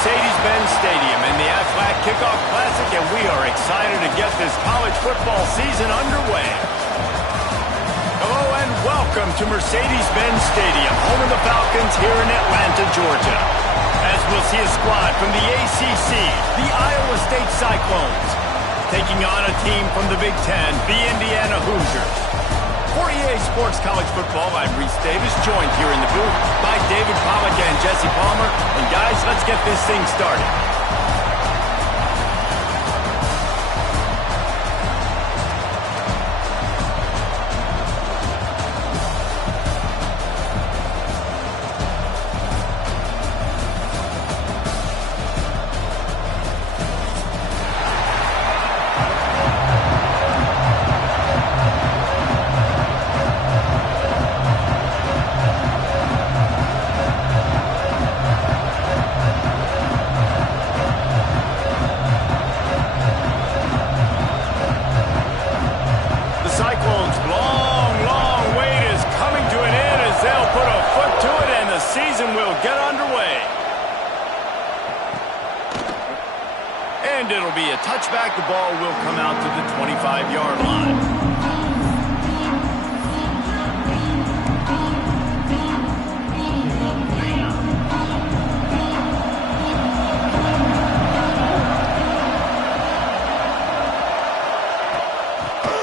Mercedes-Benz Stadium in the Aflac Kickoff Classic, and we are excited to get this college football season underway. Hello and welcome to Mercedes-Benz Stadium, home of the Falcons here in Atlanta, Georgia. As we'll see a squad from the ACC, the Iowa State Cyclones, taking on a team from the Big Ten, the Indiana Hoosiers. For EA Sports College Football, I'm Reese Davis, joined here in the booth by David Pollack and Jesse Palmer. And guys, let's get this thing started. And it'll be a touchback. The ball will come out to the 25-yard line.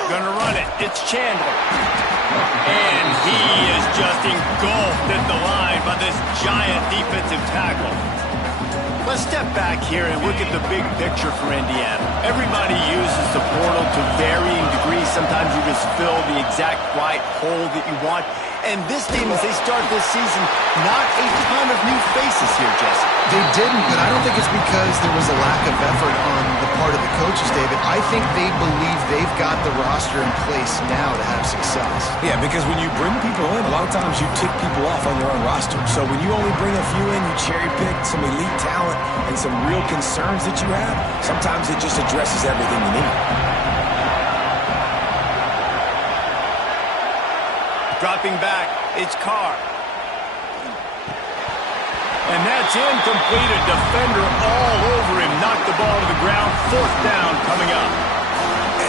Gonna run it. It's Chandler. And he is just engulfed at the line by this giant defensive tackle. Let's step back here and look at the big picture for Indiana. Everybody uses the portal to varying degrees. Sometimes you just fill the exact right hole that you want. And this team, as they start this season, not a ton of new faces here, Jesse. They didn't, but I don't think it's because there was a lack of effort on the part of the coaches, David. I think they believe they've got the roster in place now to have success. Yeah, because when you bring people in, a lot of times you tick people off on your own roster. So when you only bring a few in, you cherry-pick some elite talent and some real concerns that you have, sometimes it just addresses everything you need. Dropping back, it's Carr. And that's incomplete. A defender all over him. Knocked the ball to the ground. 4th down coming up.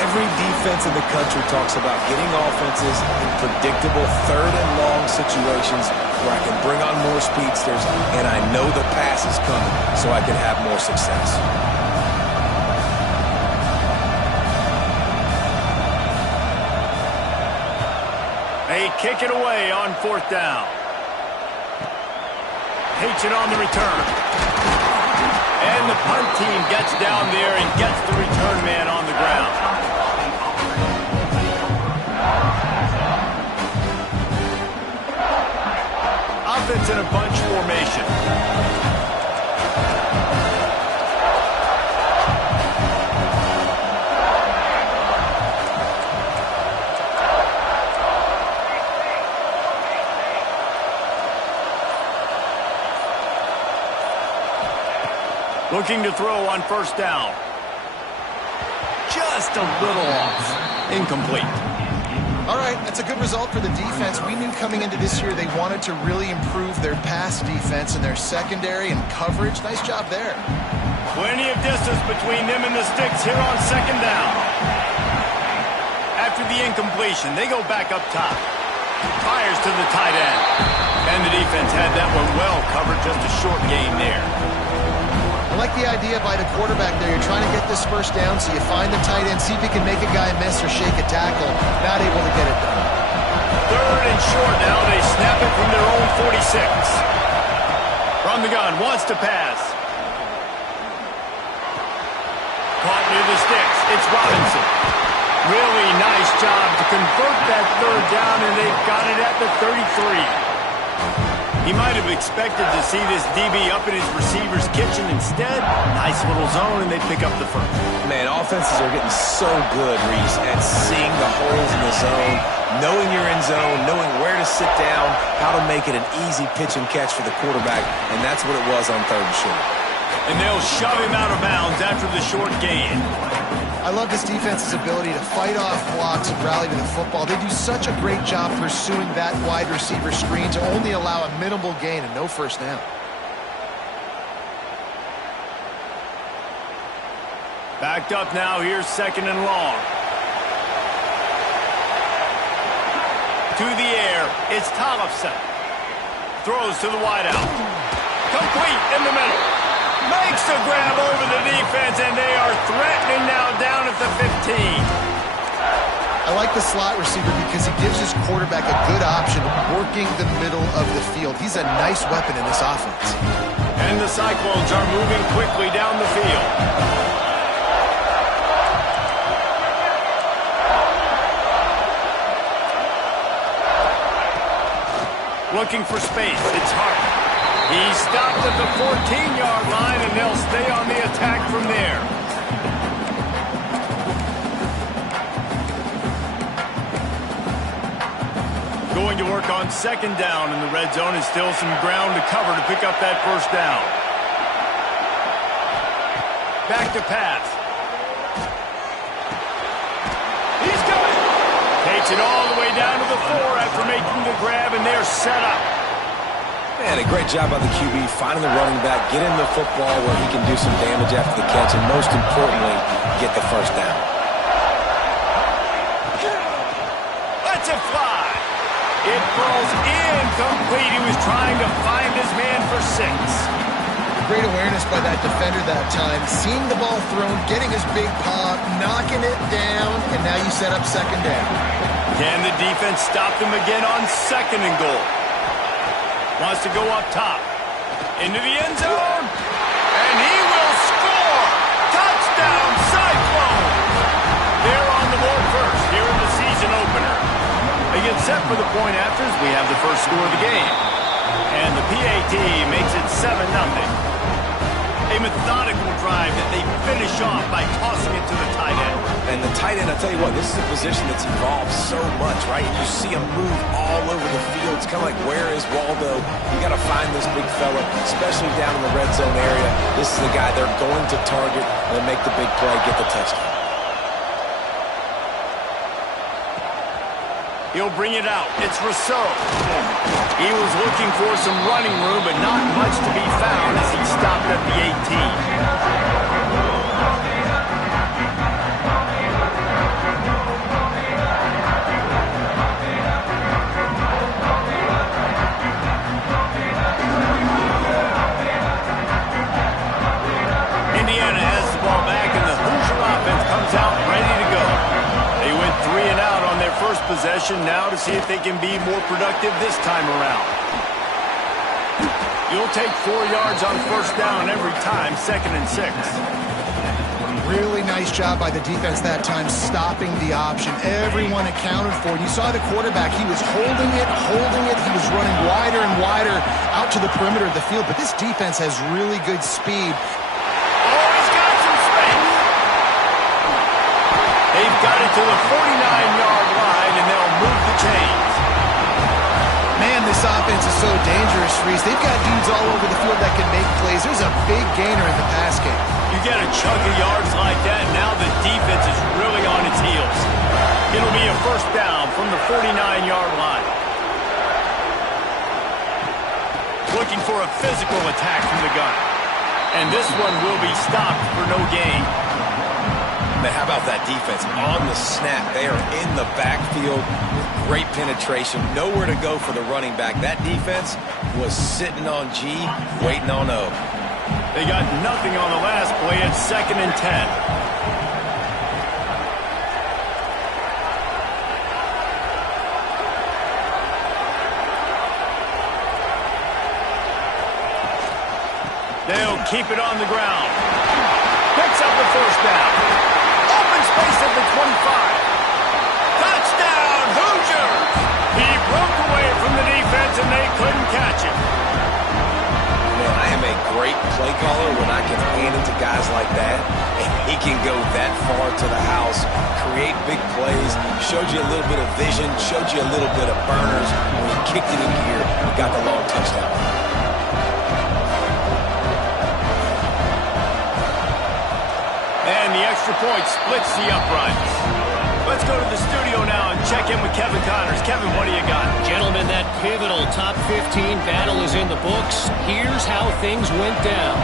Every defense in the country talks about getting offenses in predictable 3rd and long situations where I can bring on more speedsters and I know the pass is coming so I can have more success. They kick it away on 4th down. Takes it on the return. And the punt team gets down there and gets the return man on the ground. Offense in a bunch formation. Looking to throw on 1st down. Just a little off. Incomplete. All right, that's a good result for the defense. We knew coming into this year they wanted to really improve their pass defense and their secondary and coverage. Nice job there. Plenty of distance between them and the sticks here on 2nd down. After the incompletion, they go back up top. Fires to the tight end. And the defense had that one well covered. Just a short gain there. I like the idea by the quarterback there. You're trying to get this 1st down, so you find the tight end, see if he can make a guy miss or shake a tackle. Not able to get it done. 3rd and short now. They snap it from their own 46. From the gun, wants to pass. Caught near the sticks. It's Robinson. Really nice job to convert that 3rd down, and they've got it at the 33. He might have expected to see this DB up in his receiver's kitchen. Instead, nice little zone, and they pick up the 1st. Man, offenses are getting so good, Reese, at seeing the holes in the zone, knowing you're in zone, knowing where to sit down, how to make it an easy pitch and catch for the quarterback, and that's what it was on 3rd and short. And they'll shove him out of bounds after the short gain. I love this defense's ability to fight off blocks and rally to the football. They do such a great job pursuing that wide receiver screen to only allow a minimal gain and no 1st down. Backed up now. Here's 2nd and long. To the air. It's Tollefson. Throws to the wideout. Complete in the middle. Makes a grab over the defense, and they are threatening now down at the 15. I like the slot receiver because he gives his quarterback a good option working the middle of the field. He's a nice weapon in this offense. And the Cyclones are moving quickly down the field. Looking for space. It's Hart. He stopped at the 14-yard line, and they'll stay on the attack from there. Going to work on 2nd down in the red zone, and still some ground to cover to pick up that 1st down. Back to pass. He's got it. Takes it all the way down to the 4 after making the grab, and they're set up. Man, a great job by the QB finding the running back, getting the football where he can do some damage after the catch, and most importantly, get the 1st down. Let's it fly. It falls incomplete. He was trying to find his man for 6. Great awareness by that defender that time. Seeing the ball thrown, getting his big paw, knocking it down, and now you set up 2nd down. Can the defense stop them again on 2nd and goal? Wants to go up top. Into the end zone. And he will score. Touchdown, Cyclone. They're on the board first here in the season opener. They get set for the point afters. We have the first score of the game. And the PAT makes it 7-0. A methodical drive that they finish off by tossing it to the tight end. And the tight end, I'll tell you what, this is a position that's evolved so much, right? You see him move all over the field. It's kind of like, where is Waldo? You got to find this big fella, especially down in the red zone area. This is the guy they're going to target and make the big play, get the touchdown. He'll bring it out. It's Rousseau. He was looking for some running room, but not much to be found as he stopped at the 18. Indiana has the ball back, and the Hoosier offense comes out ready to go. They went 3 and out on their first possession, now to see if they can be more productive this time around. You'll take 4 yards on 1st down every time, 2nd and 6. Really nice job by the defense that time, stopping the option. Everyone accounted for it. You saw the quarterback. He was holding it. He was running wider and wider out to the perimeter of the field. But this defense has really good speed. They've got it to the 49-yard line, and they'll move the chains. Man, this offense is so dangerous, Reese. They've got dudes all over the field that can make plays. There's a big gainer in the pass game. You get a chunk of yards like that, and now the defense is really on its heels. It'll be a 1st down from the 49-yard line. Looking for a physical attack from the gun. And this one will be stopped for no gain. Man, how about that defense on the snap? They are in the backfield with great penetration. Nowhere to go for the running back. That defense was sitting on G, waiting on O. They got nothing on the last play. It's 2nd and 10. They'll keep it on the ground. Picks up the 1st down. Open space at the 25. Touchdown, Hoosiers! He broke away from the defense, and they couldn't catch him. Man, I am a great play caller when I can hand it to guys like that, and he can go that far to the house, create big plays, showed you a little bit of vision, showed you a little bit of burners. When he kicked it in gear, got the long touchdown. And the extra point splits the uprights. Let's go to the studio now and check in with Kevin Connors. Kevin, what do you got? Gentlemen, that pivotal top 15 battle is in the books. Here's how things went down.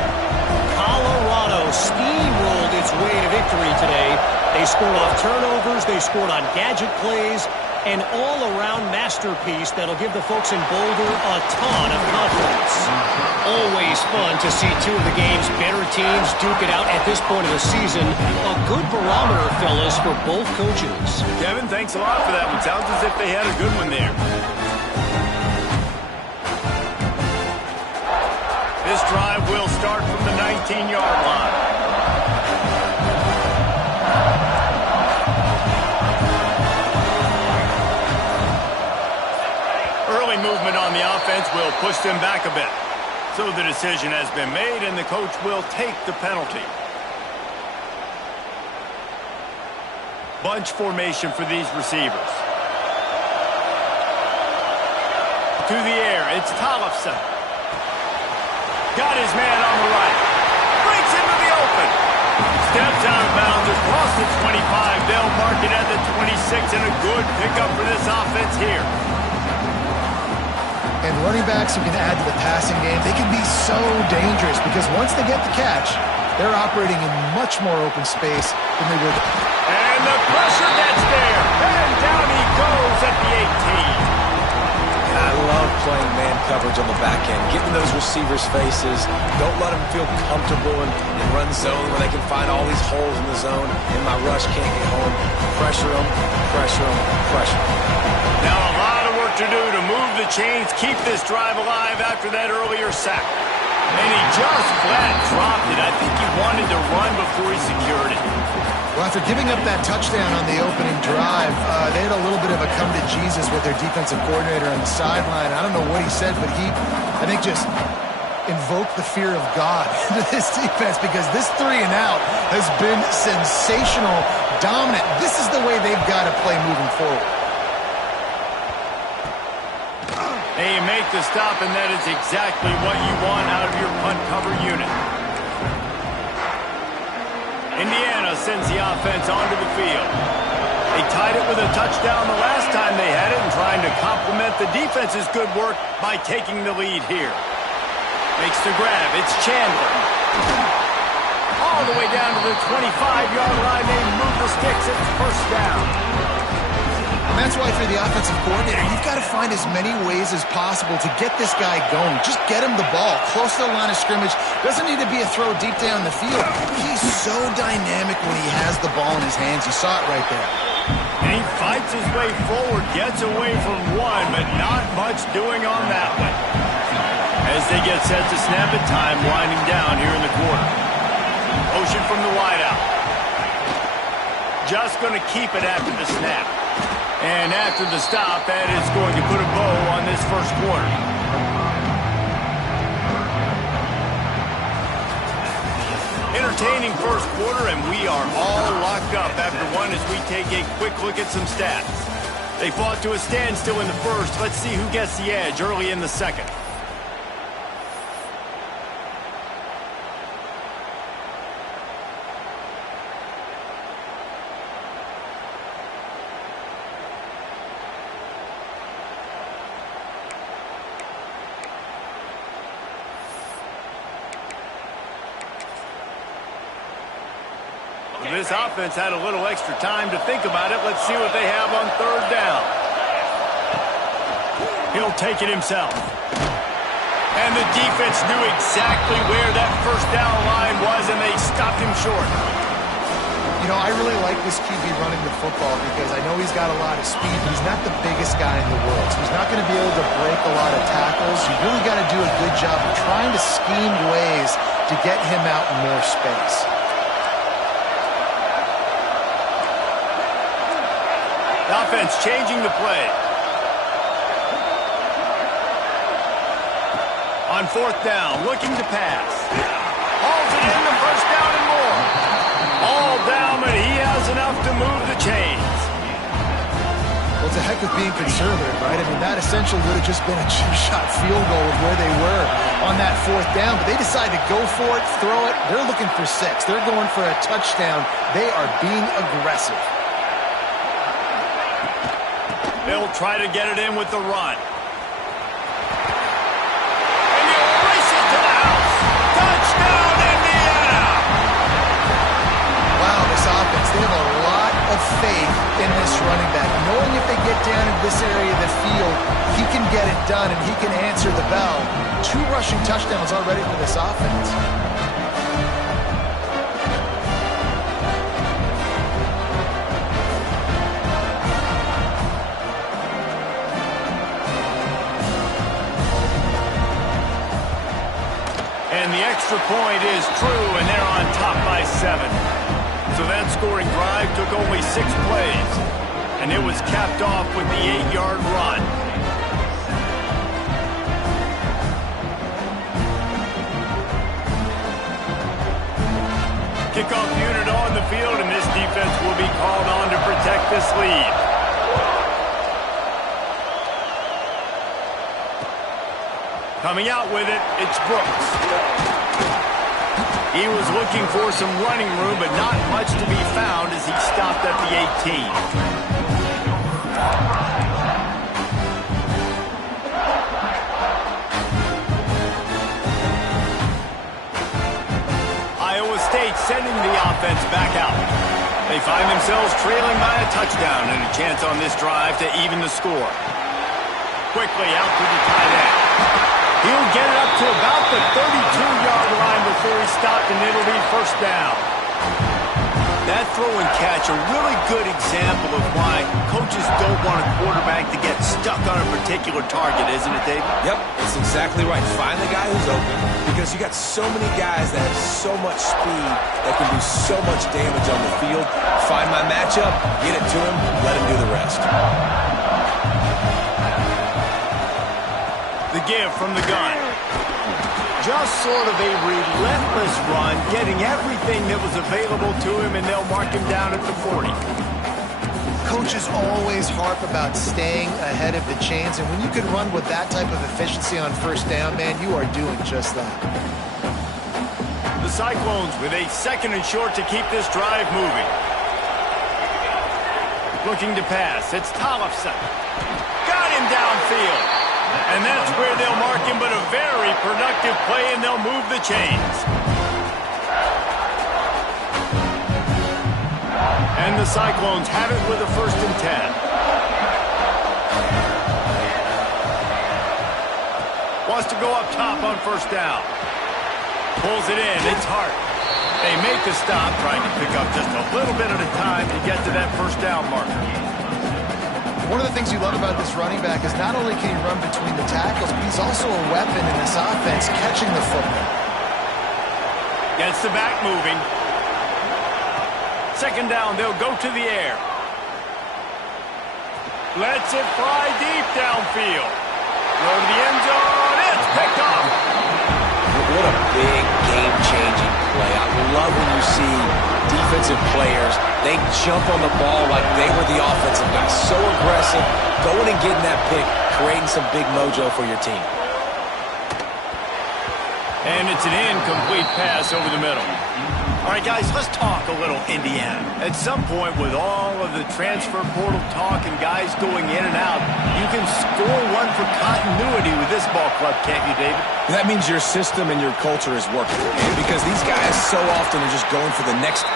Colorado steamrolled its way to victory today. They scored off turnovers, they scored on gadget plays, an all-around masterpiece that'll give the folks in Boulder a ton of confidence. Always fun to see two of the game's better teams duke it out at this point of the season. A good barometer, fellas, for both coaches. Kevin, thanks a lot for that one. Sounds as if they had a good one there. This drive will start from the 19-yard line. Early movement on the offense will push them back a bit. So the decision has been made, and the coach will take the penalty. Bunch formation for these receivers. To the air, it's Tollefson. Got his man on the right. Breaks into the open. Steps out of bounds across the 25. They'll mark it at the 26, and a good pickup for this offense here. And running backs who can add to the passing game, they can be so dangerous because once they get the catch, they're operating in much more open space than they would. And the pressure gets there. And down he goes at the 18. And I love playing man coverage on the back end, getting those receivers' faces. Don't let them feel comfortable in run zone where they can find all these holes in the zone and my rush can't get home. Pressure them, pressure them, pressure them. Now a lot of work to do to move the chains, keep this drive alive after that earlier sack. And he just flat dropped it. I think he wanted to run before he secured it. Well, after giving up that touchdown on the opening drive, they had a little bit of a come to Jesus with their defensive coordinator on the sideline. I don't know what he said, but he, I think, just invoked the fear of God into this defense because this 3 and out has been sensational, dominant. This is the way they've got to play moving forward. And you make the stop, and that is exactly what you want out of your punt cover unit. Indiana sends the offense onto the field. They tied it with a touchdown the last time they had it and trying to complement the defense's good work by taking the lead here. Makes the grab. It's Chandler. All the way down to the 25-yard line. They move the sticks. It's first down. And that's why for the offensive coordinator, you've got to find as many ways as possible to get this guy going. Just get him the ball close to the line of scrimmage. Doesn't need to be a throw deep down the field. He's so dynamic when he has the ball in his hands. You saw it right there. And he fights his way forward, gets away from one, but not much doing on that one. As they get set to snap it, time winding down here in the quarter. Motion from the wideout. Just going to keep it after the snap. And after the stop, that is going to put a bow on this first quarter. Entertaining first quarter, and we are all locked up after one as we take a quick look at some stats. They fought to a standstill in the first. Let's see who gets the edge early in the second. This offense had a little extra time to think about it. Let's see what they have on third down. He'll take it himself. And the defense knew exactly where that first down line was, and they stopped him short. You know, I really like this QB running the football because I know he's got a lot of speed, but he's not the biggest guy in the world. So he's not going to be able to break a lot of tackles. You really got to do a good job of trying to scheme ways to get him out in more space. The offense changing the play. On fourth down, looking to pass. Hauls it in, the first down and more. All down, but he has enough to move the chains. Well, it's a heck of being conservative, right? I mean, that essentially would have just been a chip-shot field goal with where they were on that fourth down, but they decided to go for it, throw it. They're looking for 6. They're going for a touchdown. They are being aggressive. They'll try to get it in with the run. And he'll race it to the house. Touchdown, Indiana! in this running back. Knowing if they get down in this area of the field, he can get it done and he can answer the bell. 2 rushing touchdowns already for this offense. And the extra point is true, and they're on top by 7. So that scoring drive took only 6 plays, and it was capped off with the 8-yard run. Kickoff unit on the field, and this defense will be called on to protect this lead. Coming out with it, it's Brooks. He was looking for some running room, but not much to be found as he stopped at the 18. Iowa State sending the offense back out. They find themselves trailing by a touchdown and a chance on this drive to even the score. Quickly out to the tight end. He'll get it up to about the 32-yard line before he stopped, and it'll be first down. That throw and catch, a really good example of why coaches don't want a quarterback to get stuck on a particular target, isn't it, David? Yep, it's exactly right. Find the guy who's open, because you got so many guys that have so much speed that can do so much damage on the field. Find my matchup, get it to him, let him do the rest. The give from the gun. Just sort of a relentless run, getting everything that was available to him, and they'll mark him down at the 40. Coaches always harp about staying ahead of the chains, and when you can run with that type of efficiency on first down, man, you are doing just that. The Cyclones with a 2nd and short to keep this drive moving. Looking to pass. It's Tollefson. Got him downfield. And that's where they'll mark him, but a very productive play, and they'll move the chains. And the Cyclones have it with a 1st and 10. Wants to go up top on first down. Pulls it in. It's Hart. They make the stop, trying to pick up just a little bit at a time to get to that first down marker. One of the things you love about this running back is not only can he run between the tackles, but he's also a weapon in this offense, catching the football. Gets the back moving. 2nd down, they'll go to the air. Lets it fly deep downfield. Go to the end zone. It's picked up. What a big game-changing play. I love when you see defensive players, they jump on the ball like they were the offensive guys. So aggressive, going and getting that pick, creating some big mojo for your team. And it's an incomplete pass over the middle. All right, guys, let's talk a little Indiana. At some point, with all of the transfer portal talk and guys going in and out, you can score one for continuity with this ball club, can't you, David? That means your system and your culture is working. And because these guys so often are just going for the next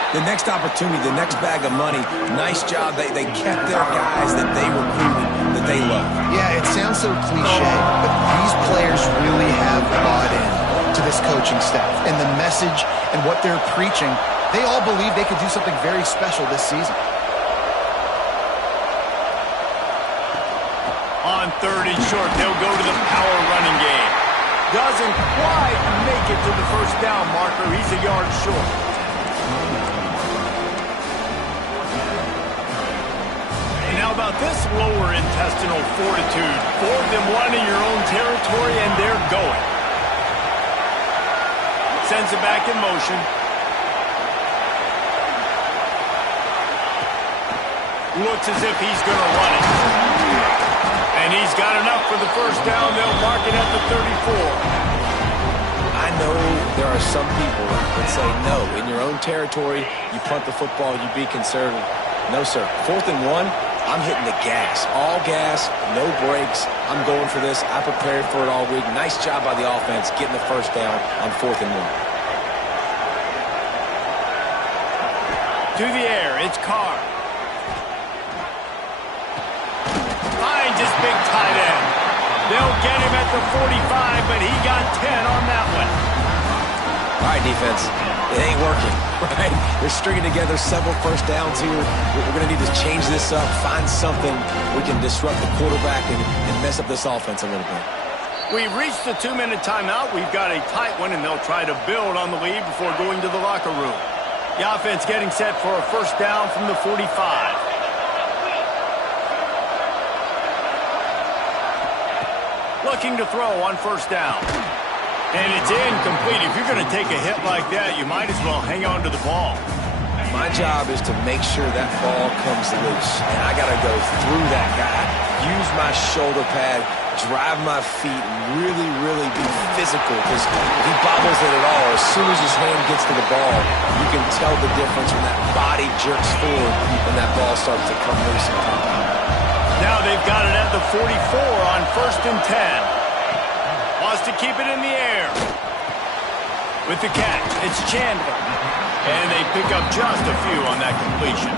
opportunity, the next bag of money. Nice job. They kept their guys that they recruited, that they love. Yeah, it sounds so cliche, but these players really have bought in to this coaching staff and the message and what they're preaching. They all believe they could do something very special this season. On 3rd and short, they'll go to the power running game. Doesn't quite make it to the first down marker. He's a yard short. And how about this lower intestinal fortitude? 4th and 1 in your own territory, and they're going. Sends it back in motion. Looks as if he's going to run it. And he's got enough for the first down. They'll mark it at the 34. I know there are some people that say, no, in your own territory, you punt the football, you be conservative. No, sir. 4th and 1, I'm hitting the gas. All gas, no brakes. I'm going for this. I prepared for it all week. Nice job by the offense getting the first down on 4th and 1. To the air, it's Carr. his big tight end. They'll get him at the 45, but he got 10 on that one. All right, defense. It ain't working, right? They're stringing together several first downs here. We're going to need to change this up, find something we can disrupt the quarterback and mess up this offense a little bit. We've reached the 2-minute timeout. We've got a tight one, and they'll try to build on the lead before going to the locker room. The offense getting set for a first down from the 45. Looking to throw on first down. And it's incomplete. If you're going to take a hit like that, you might as well hang on to the ball. My job is to make sure that ball comes loose. And I got to go through that guy, use my shoulder pad, drive my feet, and really be physical. Because if he bobbles it at all, as soon as his hand gets to the ball, you can tell the difference when that body jerks forward and that ball starts to come loose and pop out. Now they've got it at the 44 on 1st and 10. Wants to keep it in the air. With the catch, it's Chandler. And they pick up just a few on that completion.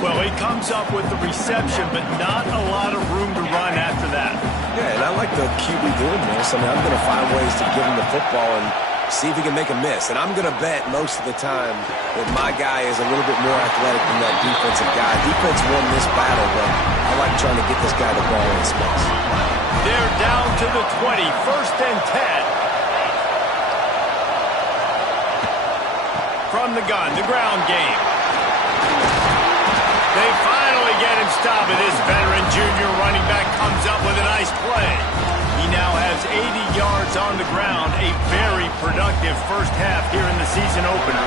Well, he comes up with the reception, but not a lot of room to run after that. Yeah, and I like the QB doing this. I mean, I'm going to find ways to give him the football and see if he can make a miss. And I'm going to bet most of the time that my guy is a little bit more athletic than that defensive guy. Defense won this battle, but I like trying to get this guy the ball in space. They're down to the 20, 1st and 10. From the gun, the ground game. They finally get him stopped, and this veteran junior running back comes up with a nice play. He now has 80 yards on the ground, a very productive first half here in the season opener.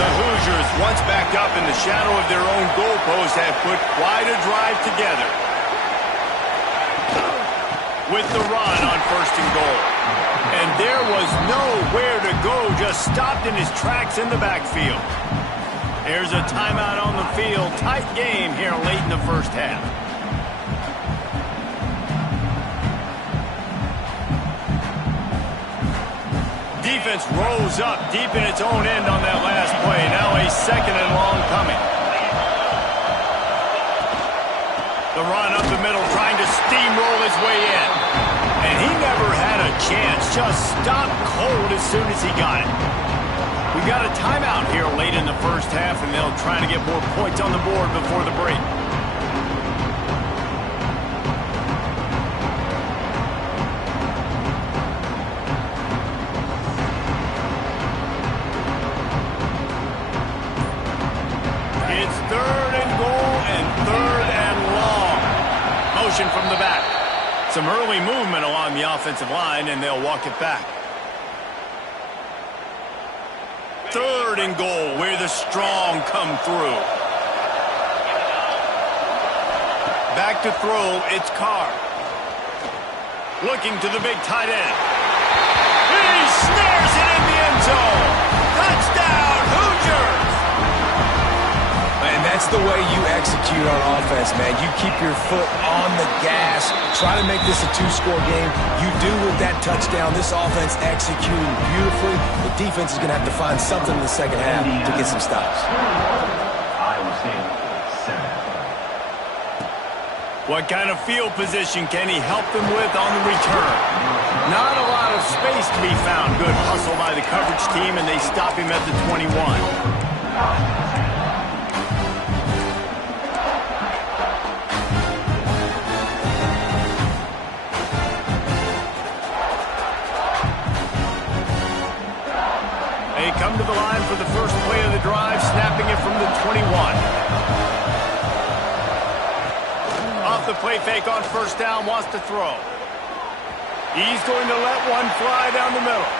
The Hoosiers, once backed up in the shadow of their own goalpost, have put quite a drive together. With the run on 1st and goal. And there was nowhere to go, just stopped in his tracks in the backfield. There's a timeout on the field. Tight game here late in the first half. Defense rolls up deep in its own end on that last play. Now a 2nd and long coming. The run up the middle, trying to steamroll his way in. And he never had a chance, just stopped cold as soon as he got it. We got a timeout here late in the first half, and they'll try to get more points on the board before the break. It's 3rd and goal and 3rd and long. Motion from the back. Some early movement along the offensive line, and they'll walk it back. 3rd and goal, where the strong come through. Back to throw, it's Carr. Looking to the big tight end. He snares it in the end zone. Touchdown, Hoosiers! And that's the way you execute on offense, man. You keep your foot on the gas. Try to make this a 2-score game. You do with that touchdown. This offense executing beautifully. The defense is going to have to find something in the second half to get some stops. What kind of field position can he help them with on the return? Not a lot of space to be found. Good hustle by the coverage team, and they stop him at the 21. They come to the line for the first play of the drive, snapping it from the 21. Off the play fake on first down, wants to throw. He's going to let one fly down the middle.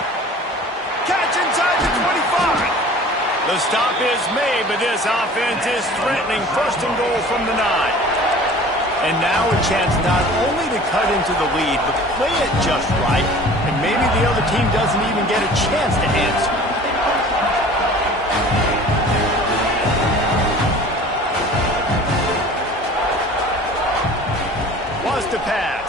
Catch inside the 25. The stop is made, but this offense is threatening 1st and goal from the 9. And now a chance not only to cut into the lead, but play it just right, and maybe the other team doesn't even get a chance to answer. To pass.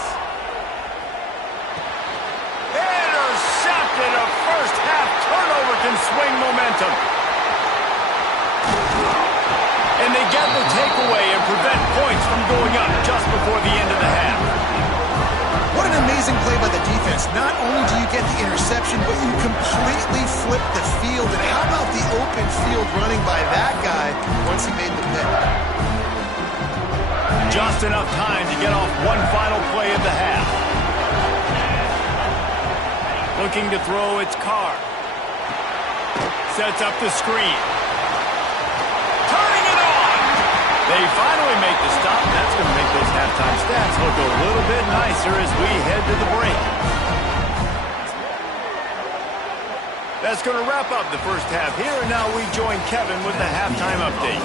Intercepted. A first half turnover can swing momentum. And they get the takeaway and prevent points from going up just before the end of the half. What an amazing play by the defense. Not only do you get the interception, but you completely flip the field. And how about the open field running by that guy once he made the pick? Just enough time to get off one final play of the half. Looking to throw, it's Carr. Sets up the screen. Turning it on! They finally make the stop. That's going to make those halftime stats look a little bit nicer as we head to the break. That's going to wrap up the first half here, and now we join Kevin with the halftime update.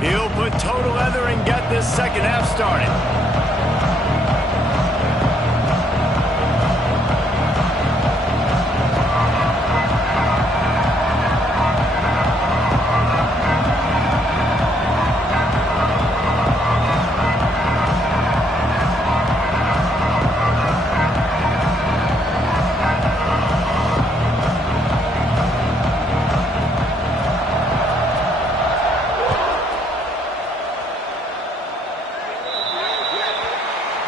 He'll put total leather and get this second half started.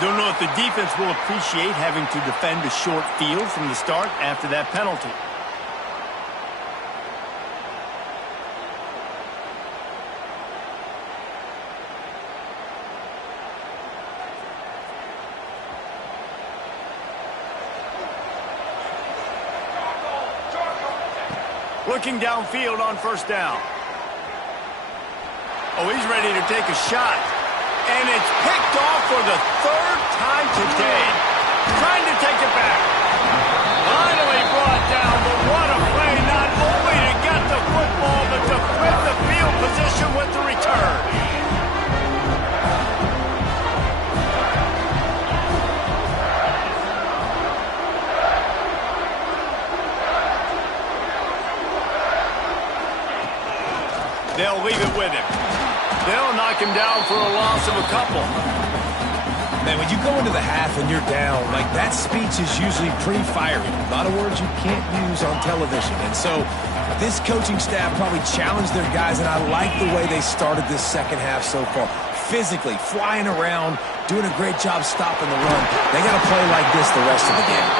Don't know if the defense will appreciate having to defend a short field from the start after that penalty. Looking downfield on first down. Oh, he's ready to take a shot. And it's picked off for the third time today. Trying to take it back. Finally brought down, but what a play, not only to get the football, but to flip the field position with the return. They'll leave it with him. They'll knock him down for a loss of a couple. Man, when you go into the half and you're down, like that speech is usually pretty fiery. A lot of words you can't use on television. And so this coaching staff probably challenged their guys, and I like the way they started this second half so far. Physically, flying around, doing a great job stopping the run. They got to play like this the rest of the game.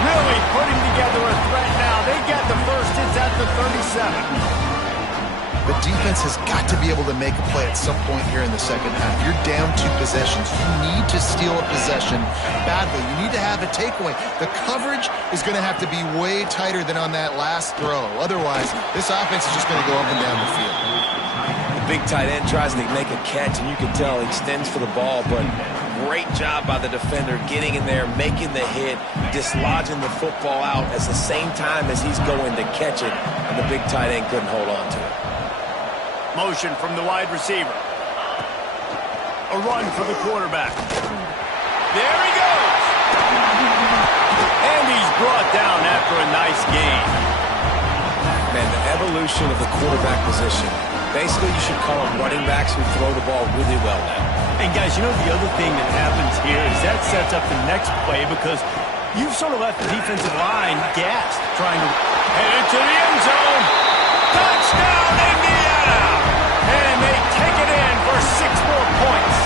Really putting together a threat now. They get the first. It's at the 37. The defense has got to be able to make a play at some point here in the second half. You're down 2 possessions. You need to steal a possession badly. You need to have a takeaway. The coverage is going to have to be way tighter than on that last throw. Otherwise, this offense is just going to go up and down the field. The big tight end tries to make a catch, and you can tell he extends for the ball, but great job by the defender getting in there, making the hit, dislodging the football out at the same time as he's going to catch it, and the big tight end couldn't hold on to it. Motion from the wide receiver. A run for the quarterback. There he goes. And he's brought down after a nice gain. Man, the evolution of the quarterback position. Basically, you should call them running backs who throw the ball really well now. And guys, you know the other thing that happens here is that sets up the next play because you've sort of left the defensive line gassed trying to head into the end zone. Touchdown, Indiana! And they take it in for 6 more points.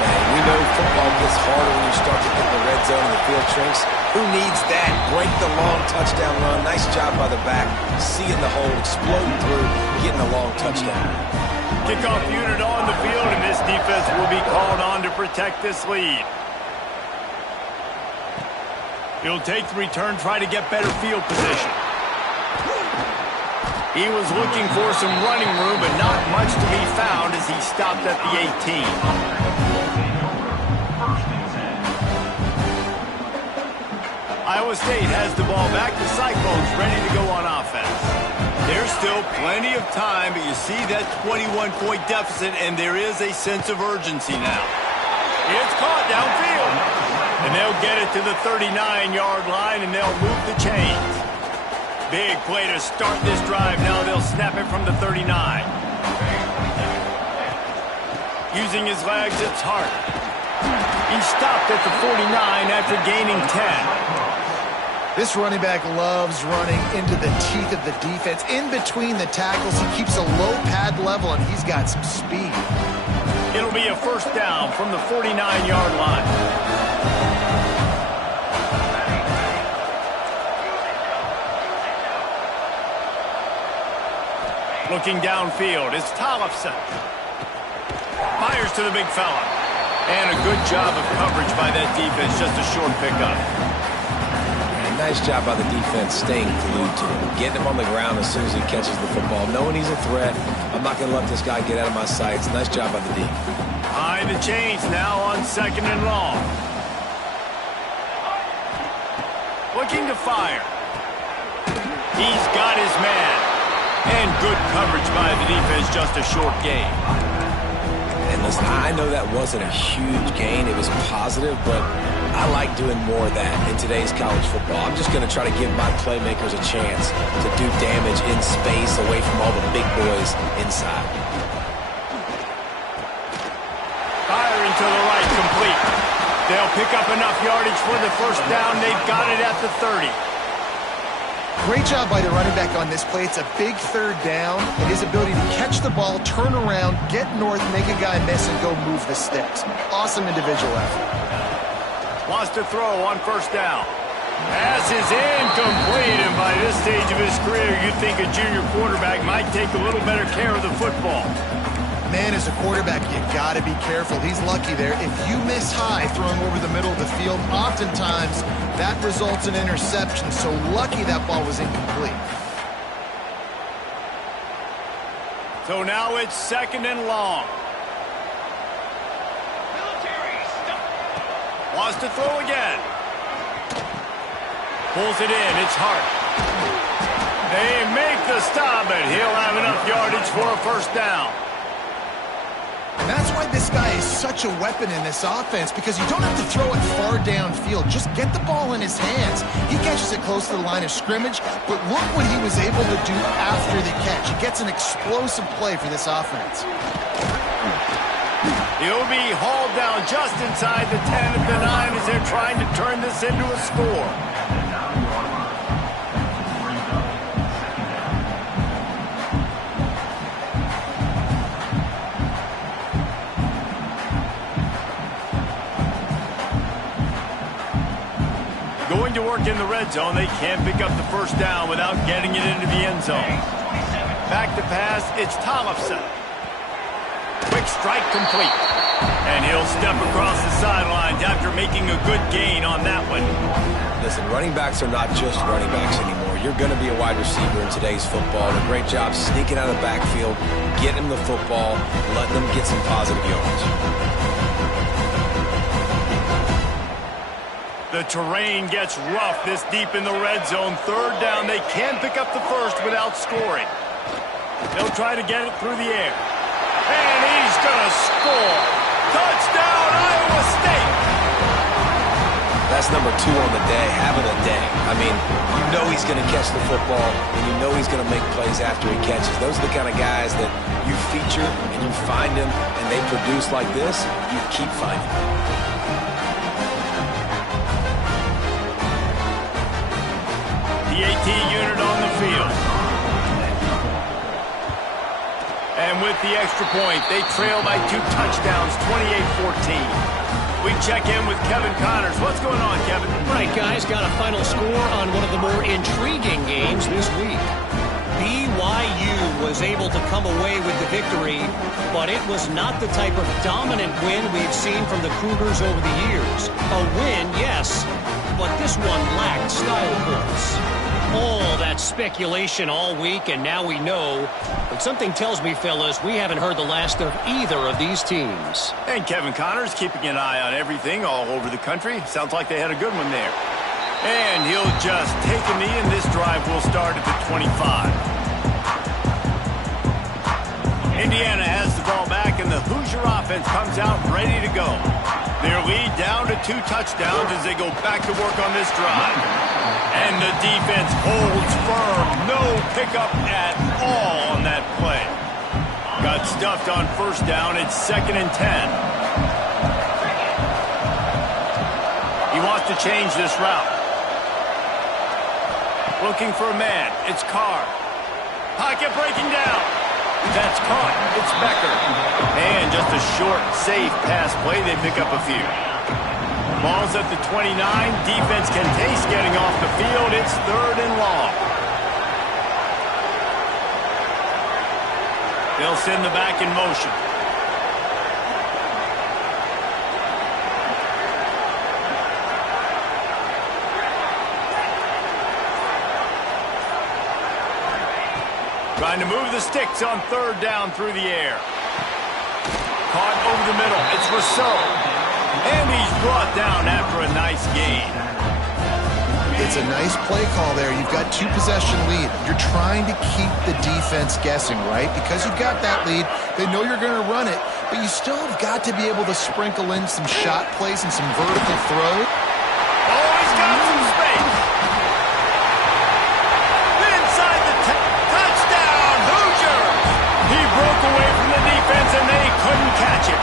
Man, we know football gets harder when you start to get in the red zone and the field shrinks. Who needs that? Break the long touchdown run. Nice job by the back. Seeing the hole, exploding through, getting a long touchdown. Kickoff unit on the field, and this defense will be called on to protect this lead. He'll take the return, try to get better field position. He was looking for some running room, but not much to be found as he stopped at the 18. Iowa State has the ball back. The Cyclones ready to go on offense. There's still plenty of time, but you see that 21-point deficit, and there is a sense of urgency now. It's caught downfield. And get it to the 39-yard line, and they'll move the chains. Big play to start this drive. Now they'll snap it from the 39. Using his legs, it's Hart. He stopped at the 49 after gaining 10. This running back loves running into the teeth of the defense. In between the tackles, he keeps a low pad level, and he's got some speed. It'll be a first down from the 49-yard line. Looking downfield, it's Tollefson. Fires to the big fella. And a good job of coverage by that defense, just a short pickup. And nice job by the defense staying glued to him, getting him on the ground as soon as he catches the football, knowing he's a threat. I'm not going to let this guy get out of my sights. Nice job by the D. Behind the chains now on 2nd and long. Looking to fire. He's got his man. And good coverage by the defense, just a short gain. And listen, I know that wasn't a huge gain. It was positive, but I like doing more of that in today's college football. I'm just going to try to give my playmakers a chance to do damage in space away from all the big boys inside. Firing to the right, complete. They'll pick up enough yardage for the first down. They've got it at the 30. Great job by the running back on this play. It's a big third down, and his ability to catch the ball, turn around, get north, make a guy miss, and go move the sticks. Awesome individual effort. Wants to throw on first down. Pass is incomplete, and by this stage of his career, you'd think a junior quarterback might take a little better care of the football. Man, as a quarterback, you got to be careful. He's lucky there. If you miss high throwing over the middle of the field, oftentimes that results in interception. So lucky that ball was incomplete. So now it's 2nd and long. Wants to throw again. Pulls it in. It's Hart. They make the stop, and he'll have enough yardage for a first down. And that's why this guy is such a weapon in this offense, because you don't have to throw it far downfield. Just get the ball in his hands. He catches it close to the line of scrimmage, but look what he was able to do after the catch. He gets an explosive play for this offense. He'll be hauled down just inside the 10 at the 9 as they're trying to turn this into a score. Going to work in the red zone, they can't pick up the first down without getting it into the end zone. Back to pass, it's Tollefson. Quick strike complete. And he'll step across the sidelines after making a good gain on that one. Listen, running backs are not just running backs anymore. You're going to be a wide receiver in today's football. And a great job sneaking out of the backfield, getting them the football, letting them get some positive yards. The terrain gets rough this deep in the red zone. Third down, they can pick up the first without scoring. They'll try to get it through the air. And he's going to score. Touchdown, Iowa State. That's number 2 on the day, having a day. I mean, you know he's going to catch the football, and you know he's going to make plays after he catches. Those are the kind of guys that you feature, and you find them, and they produce like this, you keep finding them. The AT unit on the field. And with the extra point, they trail by 2 touchdowns, 28-14. We check in with Kevin Connors. What's going on, Kevin? Right, guys, got a final score on one of the more intriguing games this week. BYU was able to come away with the victory, but it was not the type of dominant win we've seen from the Cougars over the years. A win, yes, but this one lacked style points. All that speculation all week, and now we know. But something tells me, fellas, we haven't heard the last of either of these teams. And Kevin Connors keeping an eye on everything all over the country. Sounds like they had a good one there. And he'll just take a knee, and this drive will start at the 25. Indiana has the ball back, and the Hoosier offense comes out ready to go. Their lead down to 2 touchdowns as they go back to work on this drive. And the defense holds firm. No pickup at all on that play. Got stuffed on first down. It's 2nd and 10. He wants to change this route. Looking for a man. It's Carr. Pocket breaking down. That's caught. It's Becker. And just a short, safe pass play. They pick up a few. Ball's at the 29. Defense can taste getting off the field. It's 3rd and long. They'll send the back in motion. Trying to move the sticks on 3rd down through the air. Caught over the middle. It's Rousseau. And he's brought down after a nice gain. It's a nice play call there. You've got 2-possession lead. You're trying to keep the defense guessing, right? Because you've got that lead, they know you're going to run it, but you still have got to be able to sprinkle in some shot plays and some vertical throws. Oh, he's got some space. Inside the touchdown, Hoosiers! He broke away from the defense and they couldn't catch it.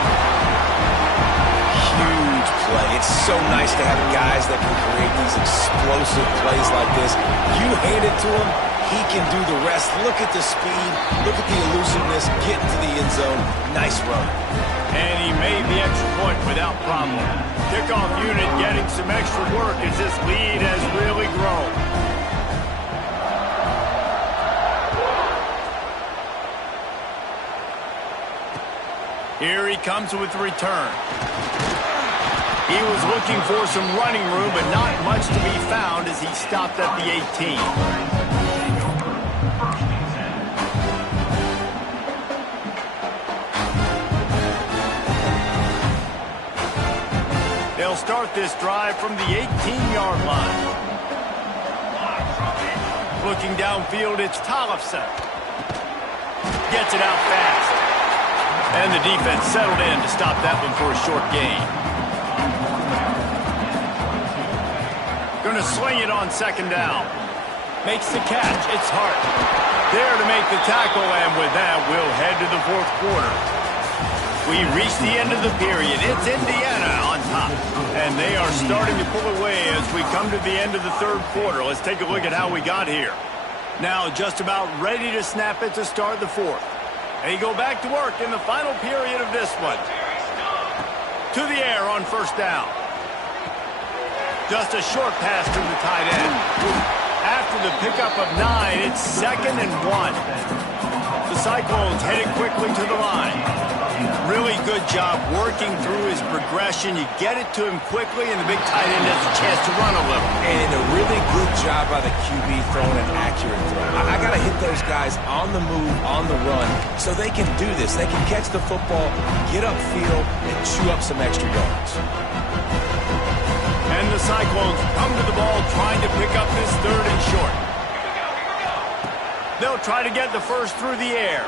Huge play. It's so nice to have guys that can create these explosive plays like this. You hand it to him, he can do the rest. Look at the speed. Look at the elusiveness. Get into the end zone. Nice run. And he made the extra point without problem. Kickoff unit getting some extra work as this lead has really grown. Here he comes with the return. He was looking for some running room, but not much to be found as he stopped at the 18. They'll start this drive from the 18-yard line. Looking downfield, it's Tollefson. Gets it out fast. And the defense settled in to stop that one for a short gain. Going to sling it on 2nd down. Makes the catch. It's Hart. There to make the tackle, and with that, we'll head to the 4th quarter. We reach the end of the period. It's Indiana on top. And they are starting to pull away as we come to the end of the 3rd quarter. Let's take a look at how we got here. Now just about ready to snap it to start the 4th. They go back to work in the final period of this one. To the air on 1st down. Just a short pass to the tight end. After the pickup of 9, it's 2nd and 1. The Cyclones headed quickly to the line. Really good job working through his progression. You get it to him quickly, and the big tight end has a chance to run a little. And a really good job by the QB throwing an accurate throw. I got to hit those guys on the move, on the run, so they can do this. They can catch the football, get upfield, and chew up some extra yards. And the Cyclones come to the ball trying to pick up this 3rd and short. They'll try to get the first through the air.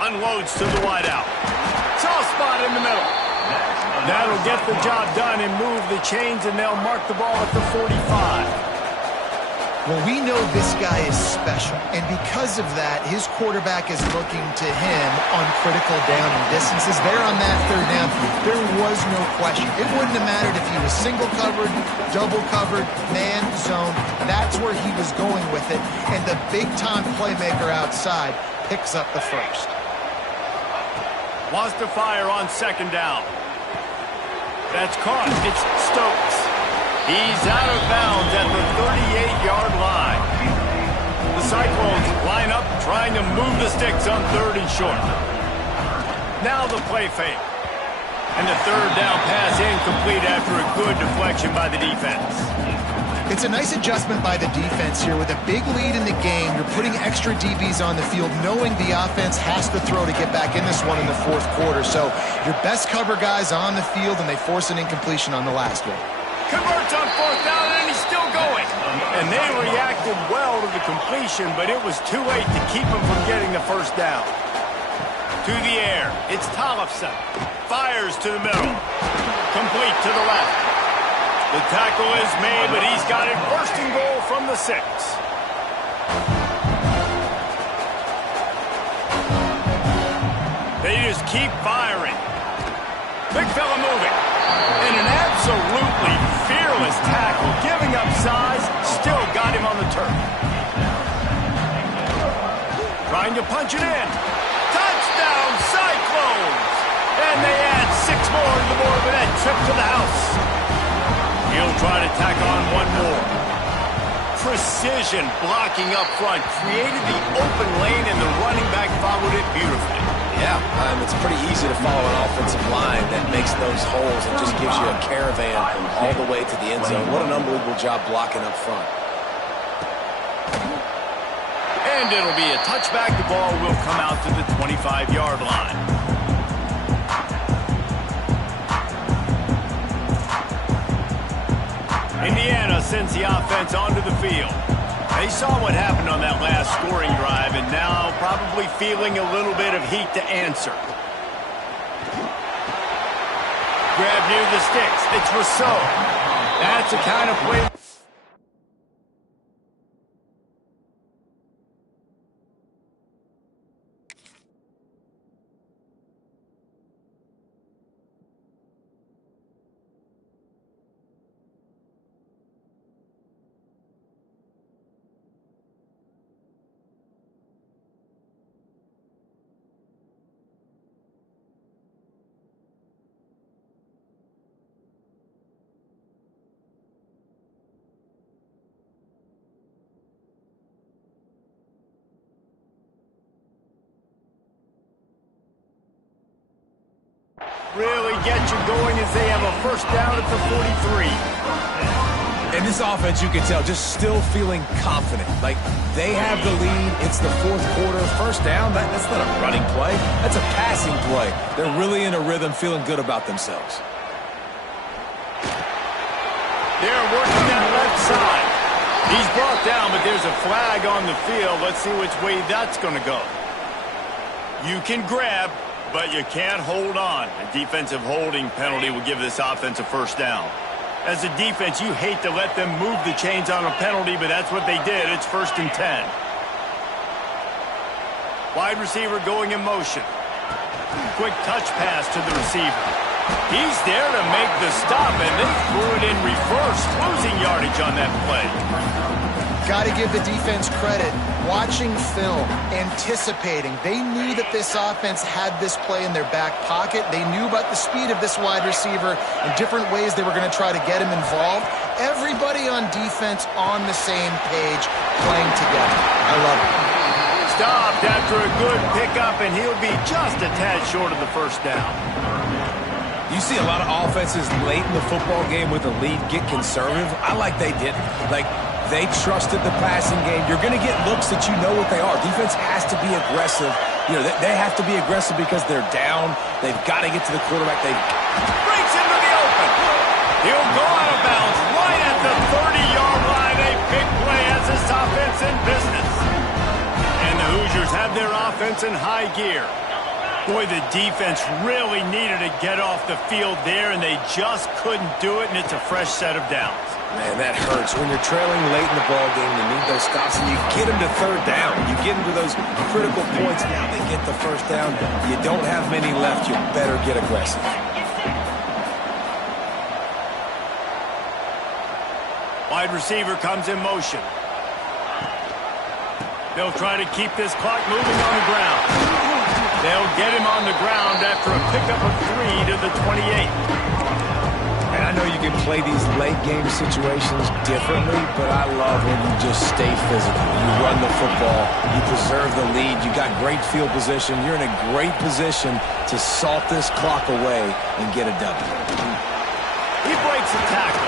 Unloads to the wideout. Soft spot in the middle. That'll get the job done and move the chains, and they'll mark the ball at the 45. Well, we know this guy is special, and because of that, his quarterback is looking to him on critical down and distances. There on that 3rd down, there was no question. It wouldn't have mattered if he was single covered, double covered, man, zone. That's where he was going with it, and the big-time playmaker outside picks up the first. Wants to fire on 2nd down. That's caught. It's Stokes. He's out of bounds at the 38-yard line. The Cyclones line up trying to move the sticks on 3rd and short. Now the play fake. And the 3rd down pass incomplete after a good deflection by the defense. It's a nice adjustment by the defense here. With a big lead in the game, you're putting extra DBs on the field, knowing the offense has to throw to get back in this one in the 4th quarter. So your best cover guys on the field, and they force an incompletion on the last one. Converts on 4th down, and he's still going. And they reacted well to the completion, but it was too late to keep him from getting the 1st down. To the air, it's Tollefson. Fires to the middle. Complete to the left. The tackle is made, but he's got it first and goal from the 6. They just keep firing. Big fella moving. And an absolutely fearless tackle. Giving up size, still got him on the turf. Trying to punch it in. Touchdown, Cyclones! And they add 6 more to the board with that trip to the house. He'll try to tack on one more. Precision blocking up front. Created the open lane, and the running back followed it beautifully. Yeah, it's pretty easy to follow an offensive line that makes those holes and just gives you a caravan all the way to the end zone. What an unbelievable job blocking up front. And it'll be a touchback. The ball will come out to the 25-yard line. Indiana sends the offense onto the field. They saw what happened on that last scoring drive, and now probably feeling a little bit of heat to answer. Grab near the sticks. It's Rousseau. That's the kind of play. Really get you going as they have a first down at the 43. And this offense, you can tell, just still feeling confident. Like, they have the lead. It's the 4th quarter. First down, that's not a running play. That's a passing play. They're really in a rhythm, feeling good about themselves. They're working that left side. He's brought down, but there's a flag on the field. Let's see which way that's going to go. You can grab, but you can't hold on. A defensive holding penalty will give this offense a first down. As a defense, you hate to let them move the chains on a penalty, but that's what they did. It's 1st and 10. Wide receiver going in motion. Quick touch pass to the receiver. He's there to make the stop, and they threw it in reverse, losing yardage on that play. Got to give the defense credit. Watching film, anticipating. They knew that this offense had this play in their back pocket. They knew about the speed of this wide receiver and different ways they were going to try to get him involved. Everybody on defense on the same page, playing together. I love it. Stopped after a good pickup, and he'll be just a tad short of the first down. You see a lot of offenses late in the football game with a lead get conservative. I like they didn't. Like, they trusted the passing game. You're going to get looks that you know what they are. Defense has to be aggressive. You know, they have to be aggressive because they're down. They've got to get to the quarterback. They breaks into the open. He'll go out of bounds right at the 30-yard line. A big play as this offense in business. And the Hoosiers have their offense in high gear. Boy, the defense really needed to get off the field there, and they just couldn't do it, and it's a fresh set of downs. Man, that hurts. When you're trailing late in the ball game, you need those stops, and you get them to 3rd down. You get them to those critical points. Now they get the first down. You don't have many left. You better get aggressive. Wide receiver comes in motion. They'll try to keep this clock moving on the ground. They'll get him on the ground after a pickup of 3 to the 28. And I know you can play these late game situations differently, but I love when you just stay physical. You run the football, you preserve the lead, you got great field position, you're in a great position to salt this clock away and get a W. He breaks a tackle.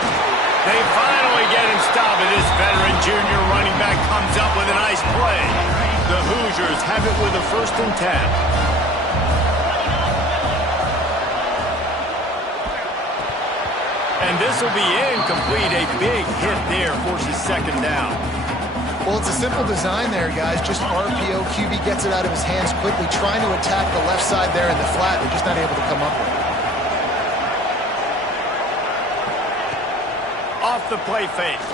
They finally get him stopped, and this veteran junior running back comes up with a nice play. The Hoosiers have it with a 1st and 10. And this will be incomplete. A big hit there forces 2nd down. Well, it's a simple design there, guys. Just RPO. QB gets it out of his hands quickly, trying to attack the left side there in the flat. They're just not able to come up with it. Off the play fake.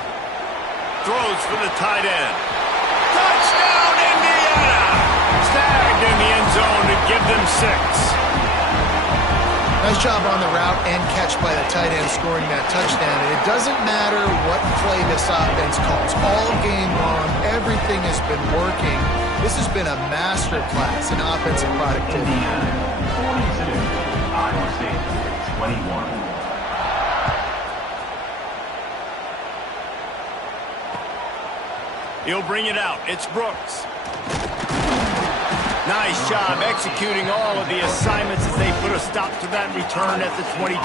Throws for the tight end. Touchdown, Indiana! Snagged in the end zone to give them 6. Nice job on the route and catch by the tight end scoring that touchdown. And it doesn't matter what play this offense calls. All game long, everything has been working. This has been a master class in offensive productivity. Indiana 42, Iowa State 21. He'll bring it out. It's Brooks. Nice job executing all of the assignments as they put a stop to that return at the 22.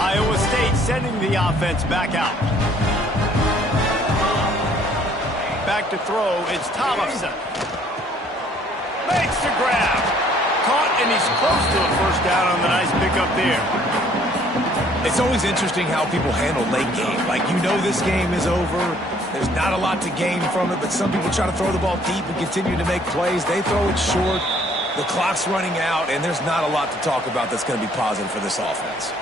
Iowa State sending the offense back out. Back to throw. It's Thompson. Makes the grab. Caught, and he's close to a first down on the nice pickup there. It's always interesting how people handle late game. Like, you know this game is over. There's not a lot to gain from it, but some people try to throw the ball deep and continue to make plays. They throw it short. The clock's running out, and there's not a lot to talk about that's going to be positive for this offense.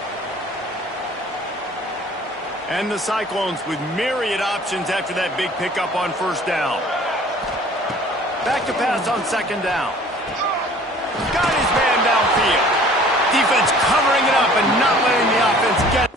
And the Cyclones with myriad options after that big pickup on first down. Back to pass on second down. Got his man downfield. Defense covering it up and not letting the offense get